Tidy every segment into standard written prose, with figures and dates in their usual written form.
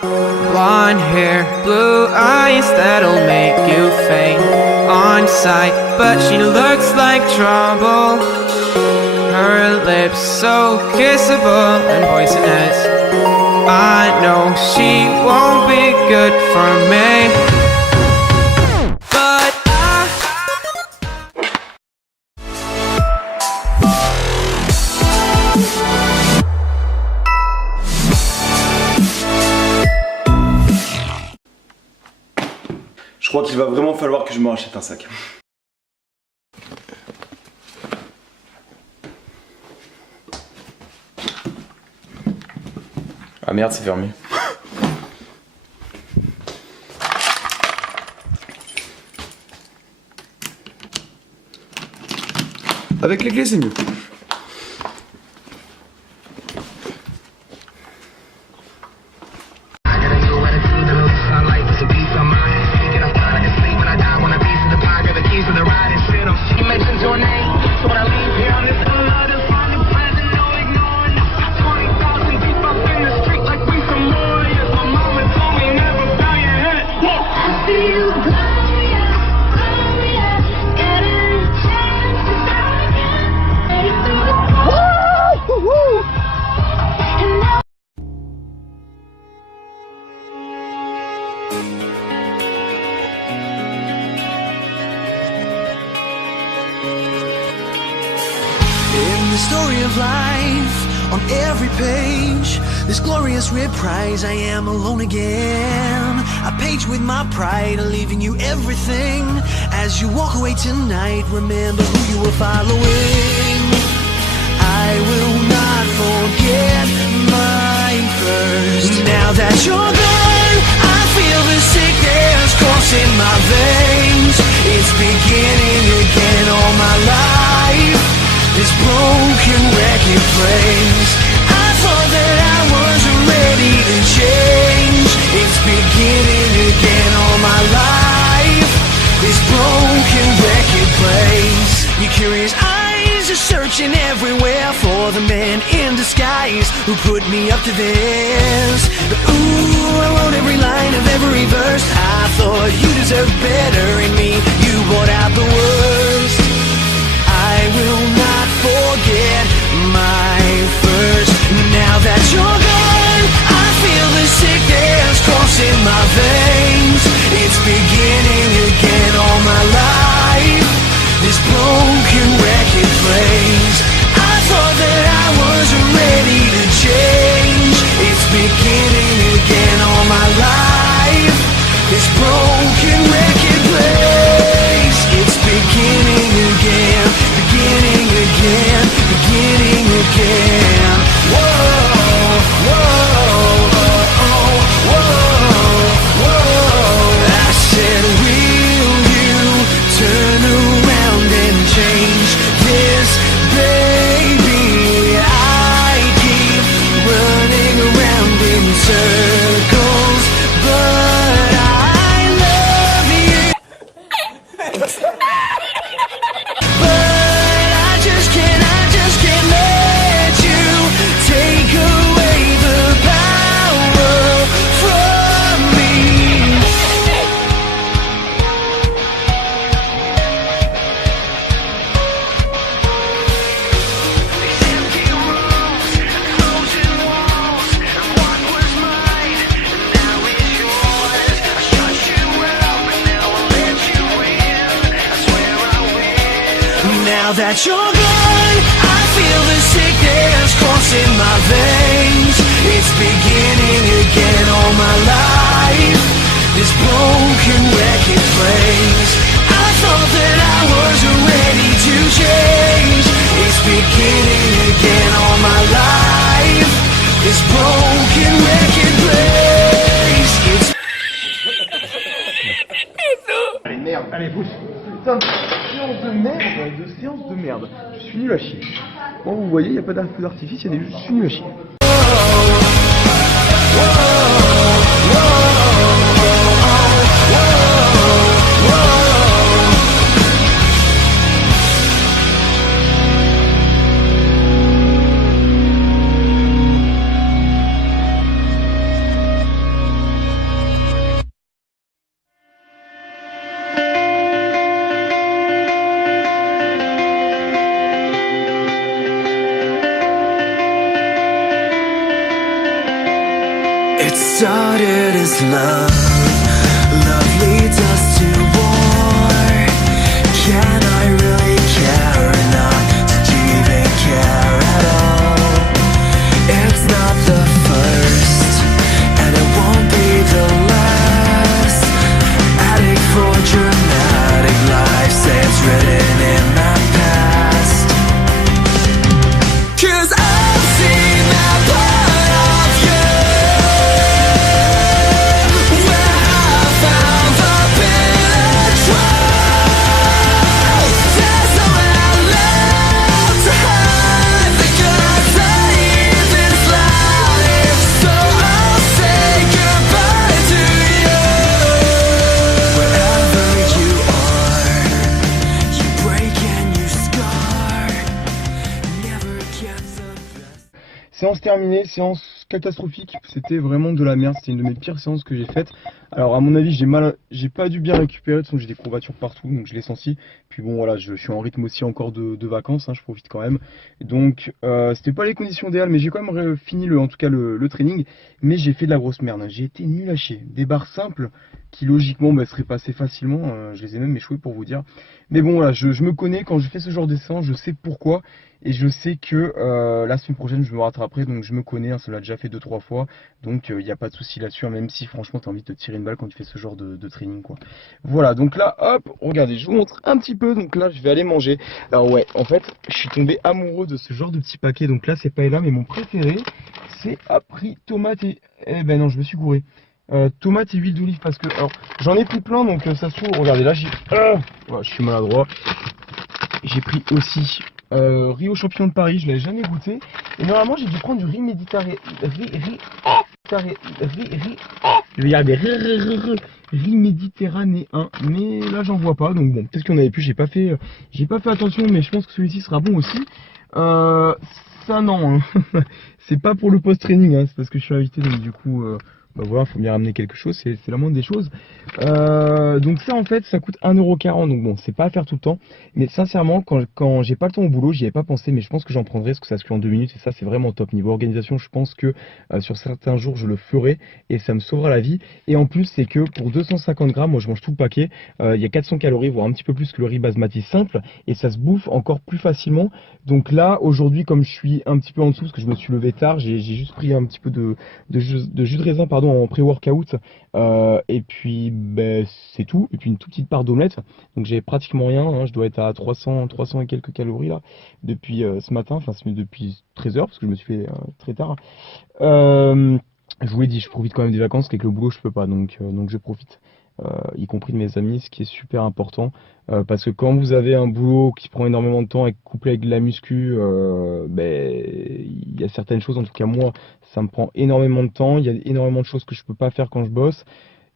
Blonde hair, blue eyes that'll make you faint on sight, but she looks like trouble. Her lips so kissable and poisonous. I know she won't be good for me, but Je crois qu'il va vraiment falloir que je me rachète un sac. Ah merde, c'est fermé. Avec les clés, c'est mieux. In the story of life, on every page, this glorious reprise, I am alone again. A page with my pride, leaving you everything. As you walk away tonight, remember who you were following. I will not forget my first. Now that you're gone, I feel the sickness coursing my veins. It's beginning again all my life. This broken record plays. I thought that I was ready to change. It's beginning again all my life. This broken record plays. Your curious eyes are searching everywhere for the man in disguise who put me up to this. But ooh, I wrote every line of every verse. I thought you deserved better in me. You brought out the worst. I will not forget my first. Now that you're gone, I feel the sickness coursing my veins. It's beginning again all my life. This broken record plays. I thought that I was ready to change. It's beginning again all my life. This broken record plays. It's beginning again, beginning again, beginning again. Whoa, whoa, whoa, whoa, whoa. I said, will you turn around and change this, baby? I keep running around in circles, but I love you. But I just can't let you take away the power from me. These empty rooms, closing walls, and what was mine, and now is yours. I shut you out, but now I'll let you in. I swear I will. Now that you're gone, I feel the sickness coursing my veins. It's beginning again all my life. This broken record plays. I thought that I was ready to change. It's beginning again all my life. This broken record plays. It's Allez, merde, allez, pousse. Putain, séance de merde, de séance de merde. Je suis nul à chier. Bon, vous voyez, il n'y a pas d'artifice, il y a des... Je suis nul à chier. It started as love. Love leads us to war. Can I really care or not? Did you even care at all? It's not the first, and it won't be the last. Addict for dramatic life, say it's written in my past. 'Cause I've seen that part of you, where I found the bitter truth. There's nowhere left to hide the guts I in this life, so I'll say goodbye to you. Wherever you are, you break and you scar. Never get the best. Séance terminée, séance catastrophique, c'était vraiment de la merde, c'était une de mes pires séances que j'ai faites. Alors à mon avis j'ai pas dû bien récupérer, de toute façon j'ai des courbatures partout, donc je l'ai senti. Puis bon voilà, je suis en rythme aussi encore de vacances, hein, je profite quand même. Donc c'était pas les conditions idéales, mais j'ai quand même fini en tout cas le training. Mais j'ai fait de la grosse merde, hein. J'ai été nul à chier. Des barres simples qui logiquement seraient passées facilement, je les ai même échouées pour vous dire. Mais bon voilà, je me connais, quand je fais ce genre de séance, je sais pourquoi. Et je sais que la semaine prochaine je me rattraperai, donc je me connais, hein, ça l'a déjà fait 2-3 fois. Donc il n'y a pas de souci là-dessus, hein, même si franchement tu as envie de te tirer une balle quand tu fais ce genre de training quoi. Voilà, donc là hop, regardez, je vous montre un petit peu. Donc là je vais aller manger. Alors ouais, en fait je suis tombé amoureux de ce genre de petit paquet. Donc là c'est pas là, mais mon préféré c'est Apri tomate et... Eh ben non, je me suis gouré. Tomate et huile d'olive, parce que alors j'en ai pris plein, donc ça se trouve, regardez là j'ai... Voilà, je suis maladroit. J'ai pris aussi riz aux champignons de Paris, je l'avais jamais goûté. Et normalement j'ai dû prendre du riz méditerranéen. Je vais y arriver. Riz méditerranéen. Mais là j'en vois pas, donc bon, peut-être qu'il y en avait plus, j'ai pas fait attention, mais je pense que celui-ci sera bon aussi. Ça non, hein. C'est pas pour le post-training, hein, c'est parce que je suis invité, donc du coup... bah voilà, faut bien ramener quelque chose, c'est la moindre des choses. Donc ça en fait ça coûte 1,40€, donc bon c'est pas à faire tout le temps. Mais sincèrement quand j'ai pas le temps au boulot, j'y avais pas pensé, mais je pense que j'en prendrai parce que ça se cuit en 2 minutes et ça c'est vraiment top. Niveau organisation je pense que sur certains jours je le ferai et ça me sauvera la vie. Et en plus c'est que pour 250 grammes, moi je mange tout le paquet, il y a 400 calories, voire un petit peu plus que le riz basmati simple, et ça se bouffe encore plus facilement. Donc là aujourd'hui comme je suis un petit peu en dessous parce que je me suis levé tard, j'ai juste pris un petit peu de jus de raisin en pré-workout, et puis c'est tout, et puis une toute petite part d'omelette. Donc j'ai pratiquement rien, hein. Je dois être à 300 et quelques calories là depuis ce matin, enfin depuis 13h parce que je me suis fait très tard. Je vous l'ai dit, je profite quand même des vacances, qu'avec le boulot je peux pas, donc je profite. Y compris de mes amis, ce qui est super important, parce que quand vous avez un boulot qui prend énormément de temps et couplé avec de la muscu, il y a certaines choses, en tout cas moi ça me prend énormément de temps, il y a énormément de choses que je peux pas faire quand je bosse.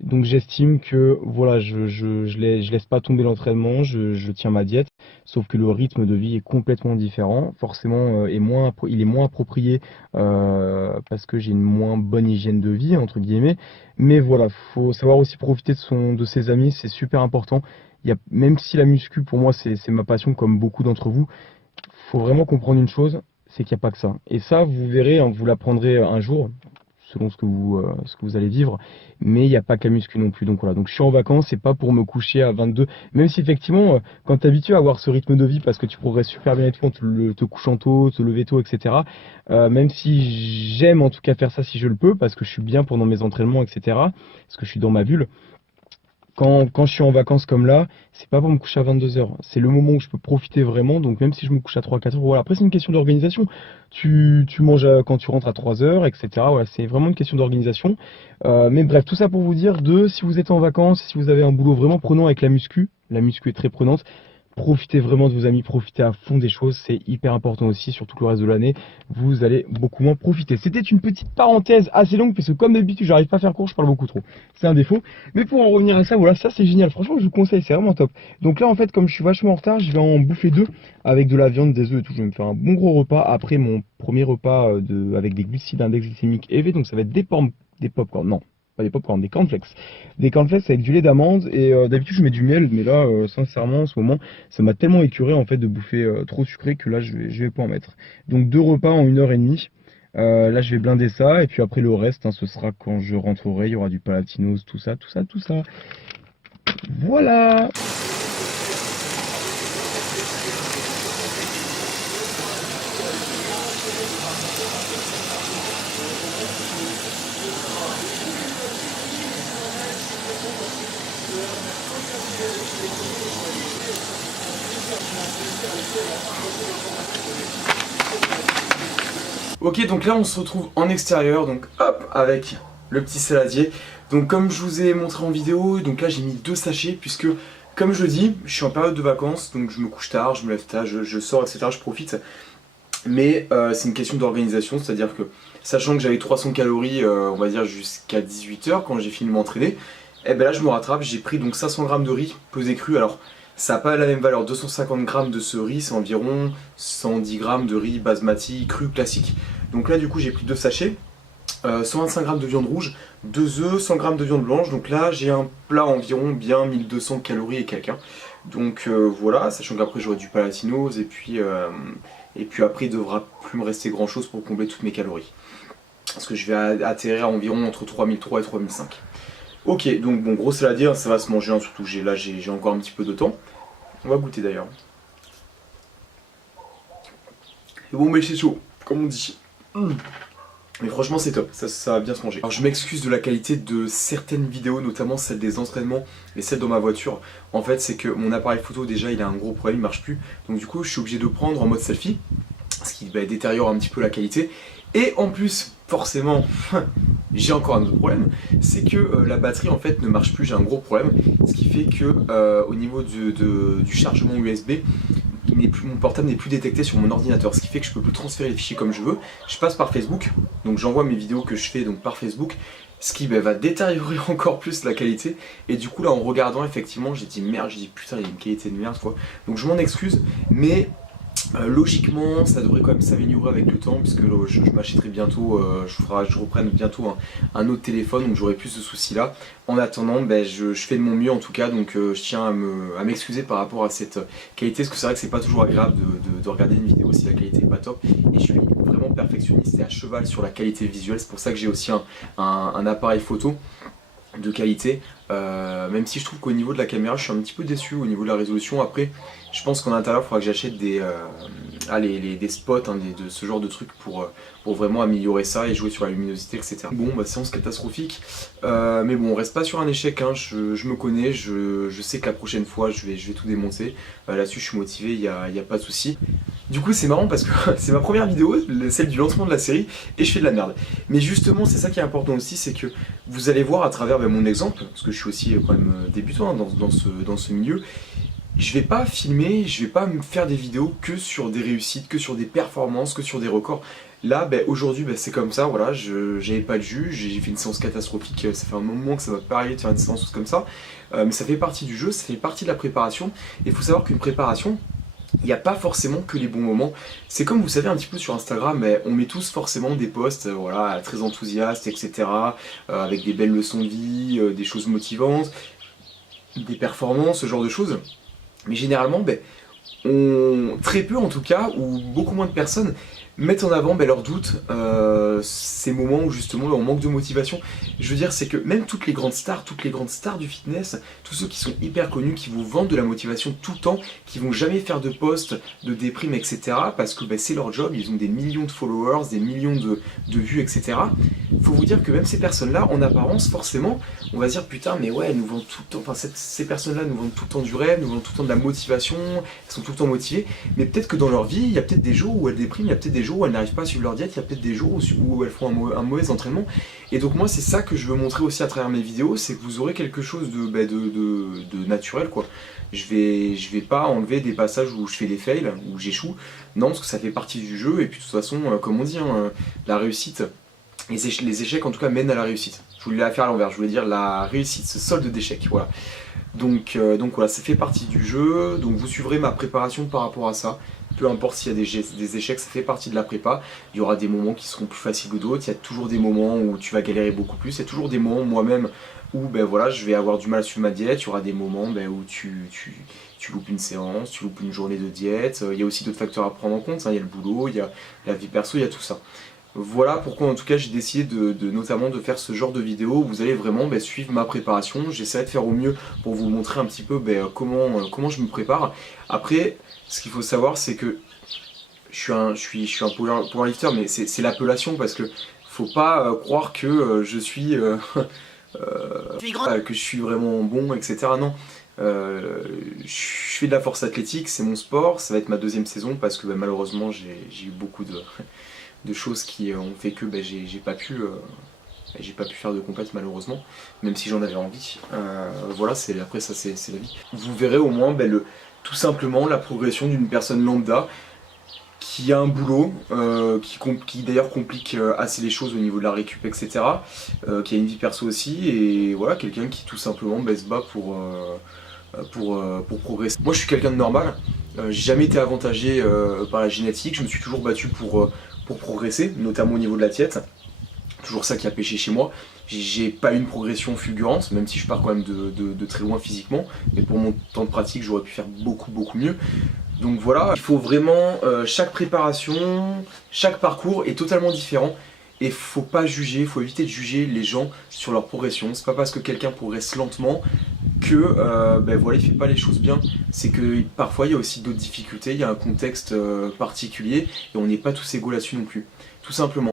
Donc j'estime que voilà, je laisse pas tomber l'entraînement, je tiens ma diète, sauf que le rythme de vie est complètement différent, forcément, il est moins approprié parce que j'ai une moins bonne hygiène de vie entre guillemets. Mais voilà, faut savoir aussi profiter de ses amis, c'est super important. Même si la muscu pour moi c'est ma passion comme beaucoup d'entre vous, faut vraiment comprendre une chose, c'est qu'il n'y a pas que ça. Et ça vous verrez, hein, vous l'apprendrez un jour, selon ce que vous allez vivre, mais il n'y a pas que la muscu non plus. Donc voilà, donc je suis en vacances, c'est pas pour me coucher à 22, même si effectivement quand tu es habitué à avoir ce rythme de vie parce que tu progresses super bien et tout en te couchant tôt, te lever tôt, etc. Même si j'aime en tout cas faire ça si je le peux, parce que je suis bien pendant mes entraînements, etc. parce que je suis dans ma bulle. Quand je suis en vacances comme là, c'est pas pour me coucher à 22h. C'est le moment où je peux profiter vraiment. Donc même si je me couche à 3-4h, voilà. Après c'est une question d'organisation. Tu manges quand tu rentres à 3h, etc. Voilà, c'est vraiment une question d'organisation. Mais bref, tout ça pour vous dire si vous êtes en vacances, si vous avez un boulot vraiment prenant avec la muscu est très prenante. Profitez vraiment de vos amis, profitez à fond des choses, c'est hyper important aussi, surtout que le reste de l'année, vous allez beaucoup moins profiter. C'était une petite parenthèse assez longue, parce que comme d'habitude, j'arrive pas à faire court, je parle beaucoup trop. C'est un défaut. Mais pour en revenir à ça, voilà, ça c'est génial. Franchement, je vous conseille, c'est vraiment top. Donc là, en fait, comme je suis vachement en retard, je vais en bouffer 2 avec de la viande, des œufs et tout. Je vais me faire un bon gros repas après mon premier repas avec des glucides, index glycémique élevé. Donc ça va être des popcorn, non. Pas des popcorn, des cornflakes. Des cornflakes avec du lait d'amande et d'habitude je mets du miel, mais là sincèrement en ce moment ça m'a tellement écœuré en fait de bouffer trop sucré que là je vais pas en mettre. Donc 2 repas en 1h30. Là je vais blinder ça et puis après le reste hein, ce sera quand je rentrerai, il y aura du Palatinose, tout ça, tout ça, tout ça. Voilà. Ok, donc là on se retrouve en extérieur, donc hop, avec le petit saladier. Donc comme je vous ai montré en vidéo, donc là j'ai mis 2 sachets puisque comme je le dis, je suis en période de vacances, donc je me couche tard, je me lève tard, je sors, etc. Je profite. Mais c'est une question d'organisation, c'est-à-dire que sachant que j'avais 300 calories, on va dire jusqu'à 18 h quand j'ai fini de m'entraîner, et ben là je me rattrape, j'ai pris donc 500 g de riz pesé cru. Alors ça n'a pas la même valeur, 250 g de ce riz, c'est environ 110 g de riz basmati cru classique. Donc là du coup j'ai pris 2 sachets, 125 g de viande rouge, 2 œufs, 100 g de viande blanche. Donc là j'ai un plat environ bien 1200 calories et quelques. Donc voilà, sachant qu'après j'aurai du Palatinose et puis après il devra plus me rester grand chose pour combler toutes mes calories. Parce que je vais atterrir à environ entre 3003 et 3005. Ok, donc bon, gros saladier, hein, ça va se manger, hein, surtout là j'ai encore un petit peu de temps. On va goûter d'ailleurs. Et bon, mais c'est chaud, comme on dit. Mais franchement c'est top, ça va bien se manger. Alors je m'excuse de la qualité de certaines vidéos, notamment celle des entraînements et celle dans ma voiture. En fait c'est que mon appareil photo déjà il a un gros problème, il marche plus. Donc du coup je suis obligé de prendre en mode selfie, ce qui détériore un petit peu la qualité. Et en plus, forcément, j'ai encore un autre problème, c'est que la batterie en fait ne marche plus, j'ai un gros problème. Ce qui fait que au niveau du chargement USB, mon portable n'est plus détecté sur mon ordinateur, ce qui fait que je peux plus transférer les fichiers comme je veux. Je passe par Facebook, donc j'envoie mes vidéos que je fais donc par Facebook, ce qui va détériorer encore plus la qualité. Et du coup là en regardant effectivement j'ai dit merde, j'ai dit putain il y a une qualité de merde quoi. Donc je m'en excuse, mais logiquement ça devrait quand même s'améliorer avec le temps, puisque je m'achèterai bientôt, je reprenne bientôt un autre téléphone, donc j'aurai plus de soucis là. En attendant je fais de mon mieux en tout cas, donc je tiens à m'excuser par rapport à cette qualité, parce que c'est vrai que c'est pas toujours agréable de regarder une vidéo si la qualité est pas top, et je suis vraiment perfectionniste et à cheval sur la qualité visuelle. C'est pour ça que j'ai aussi un appareil photo de qualité, même si je trouve qu'au niveau de la caméra je suis un petit peu déçu au niveau de la résolution. Après je pense qu'en intérieur il faudra que j'achète des spots, hein, de ce genre de trucs pour vraiment améliorer ça et jouer sur la luminosité, etc. Bon séance catastrophique, mais bon on reste pas sur un échec, hein. Je me connais, je sais que la prochaine fois je vais tout démonter, là-dessus je suis motivé, il y a pas de souci. Du coup c'est marrant parce que c'est ma première vidéo, celle du lancement de la série, et je fais de la merde. Mais justement c'est ça qui est important aussi, c'est que vous allez voir à travers mon exemple, parce que je suis aussi quand même débutant, hein, dans ce milieu. Je vais pas filmer, je vais pas me faire des vidéos que sur des réussites, que sur des performances, que sur des records. Là, aujourd'hui, c'est comme ça, voilà, j'avais pas de jus, j'ai fait une séance catastrophique, ça fait un moment que ça va pas arriver de faire une séance comme ça, mais ça fait partie du jeu, ça fait partie de la préparation, et il faut savoir qu'une préparation, il n'y a pas forcément que les bons moments. C'est comme vous savez un petit peu sur Instagram, on met tous forcément des posts voilà, très enthousiastes, etc. Avec des belles leçons de vie, des choses motivantes, des performances, ce genre de choses. Mais généralement, très peu en tout cas, ou beaucoup moins de personnes mettent en avant leurs doutes, ces moments où justement on manque de motivation. Je veux dire, c'est que même toutes les grandes stars du fitness, tous ceux qui sont hyper connus, qui vous vendent de la motivation tout le temps, qui vont jamais faire de posts, de déprime, etc. parce que c'est leur job, ils ont des millions de followers, des millions de vues, etc. Faut vous dire que même ces personnes-là, en apparence, forcément, on va se dire putain, mais ouais, elles nous vendent tout le temps, enfin ces personnes-là nous vendent tout le temps du rêve, nous vendent tout le temps de la motivation, elles sont tout le temps motivées, mais peut-être que dans leur vie, il y a peut-être des jours où elles dépriment, il y a peut-être des jours où elles n'arrivent pas à suivre leur diète, il y a peut-être des jours où elles font un mauvais entraînement. Et donc moi c'est ça que je veux montrer aussi à travers mes vidéos, c'est que vous aurez quelque chose de naturel quoi. Je vais pas enlever des passages où je fais des fails, où j'échoue, non, parce que ça fait partie du jeu, et puis de toute façon, comme on dit, hein, la réussite, les échecs en tout cas mènent à la réussite. Je voulais la faire à l'envers, je voulais dire la réussite se solde d'échecs, voilà. Donc voilà, ça fait partie du jeu, donc vous suivrez ma préparation par rapport à ça. Peu importe s'il y a des échecs, ça fait partie de la prépa. Il y aura des moments qui seront plus faciles que d'autres, il y a toujours des moments où tu vas galérer beaucoup plus, il y a toujours des moments moi-même où voilà, je vais avoir du mal à suivre ma diète, il y aura des moments où tu loupes une séance, tu loupes une journée de diète, il y a aussi d'autres facteurs à prendre en compte, hein. Il y a le boulot, il y a la vie perso, il y a tout ça. Voilà pourquoi en tout cas j'ai décidé notamment de faire ce genre de vidéo où vous allez vraiment suivre ma préparation. J'essaierai de faire au mieux pour vous montrer un petit peu comment je me prépare. Après, ce qu'il faut savoir, c'est que je suis un powerlifter, mais c'est l'appellation, parce que faut pas croire que je suis que je suis vraiment bon, etc. Non. Je fais de la force athlétique, c'est mon sport, ça va être ma 2e saison parce que malheureusement j'ai eu beaucoup de choses qui ont fait que j'ai pas pu faire de compète malheureusement, même si j'en avais envie. Voilà, après ça c'est la vie. Vous verrez au moins tout simplement la progression d'une personne lambda qui a un boulot, qui d'ailleurs complique assez les choses au niveau de la récup, etc. Qui a une vie perso aussi, et voilà, quelqu'un qui tout simplement se bat pour progresser. Moi je suis quelqu'un de normal, j'ai jamais été avantagé par la génétique, je me suis toujours battu pour progresser, notamment au niveau de la diète. Toujours ça qui a pêché chez moi. J'ai pas eu une progression fulgurante, même si je pars quand même de très loin physiquement, mais pour mon temps de pratique j'aurais pu faire beaucoup mieux. Donc voilà, il faut vraiment, chaque préparation, chaque parcours est totalement différent, et faut pas juger, faut éviter de juger les gens sur leur progression. C'est pas parce que quelqu'un progresse lentement que voilà, il fait pas les choses bien. C'est que parfois il y a aussi d'autres difficultés, il y a un contexte particulier, et on n'est pas tous égaux là-dessus non plus, tout simplement.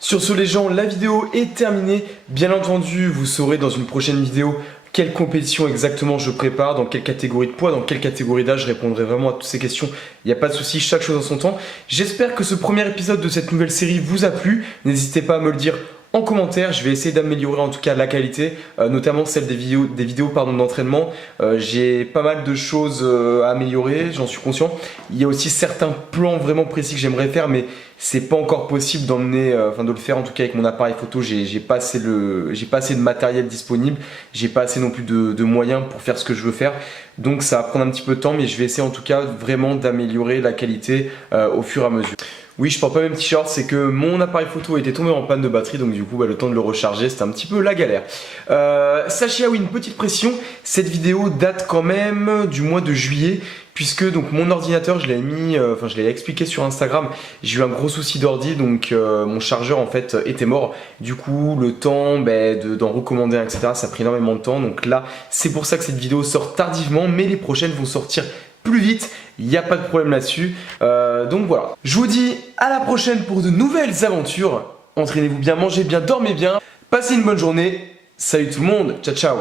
Sur ce les gens, la vidéo est terminée. Bien entendu, vous saurez dans une prochaine vidéo quelle compétition exactement je prépare, dans quelle catégorie de poids, dans quelle catégorie d'âge. Je répondrai vraiment à toutes ces questions, il n'y a pas de souci, chaque chose en son temps. J'espère que ce premier épisode de cette nouvelle série vous a plu. N'hésitez pas à me le dire en commentaire, je vais essayer d'améliorer en tout cas la qualité, notamment celle des vidéos d'entraînement. J'ai pas mal de choses à améliorer, j'en suis conscient. Il y a aussi certains plans vraiment précis que j'aimerais faire, mais c'est pas encore possible de le faire en tout cas avec mon appareil photo. J'ai pas assez de matériel disponible, j'ai pas assez non plus de moyens pour faire ce que je veux faire. Donc ça va prendre un petit peu de temps, mais je vais essayer en tout cas vraiment d'améliorer la qualité au fur et à mesure. Oui, je porte pas mes petits shorts, c'est que mon appareil photo était tombé en panne de batterie, donc du coup le temps de le recharger c'était un petit peu la galère. Sachez, ah oui, une petite précision, cette vidéo date quand même du mois de juillet, puisque donc mon ordinateur je l'ai expliqué sur Instagram, j'ai eu un gros souci d'ordi, donc mon chargeur en fait était mort. Du coup le temps d'en recommander, etc., ça a pris énormément de temps, donc là c'est pour ça que cette vidéo sort tardivement, mais les prochaines vont sortir plus vite, il n'y a pas de problème là-dessus. Donc voilà, je vous dis à la prochaine pour de nouvelles aventures. Entraînez-vous bien, mangez bien, dormez bien, passez une bonne journée. Salut tout le monde, ciao ciao.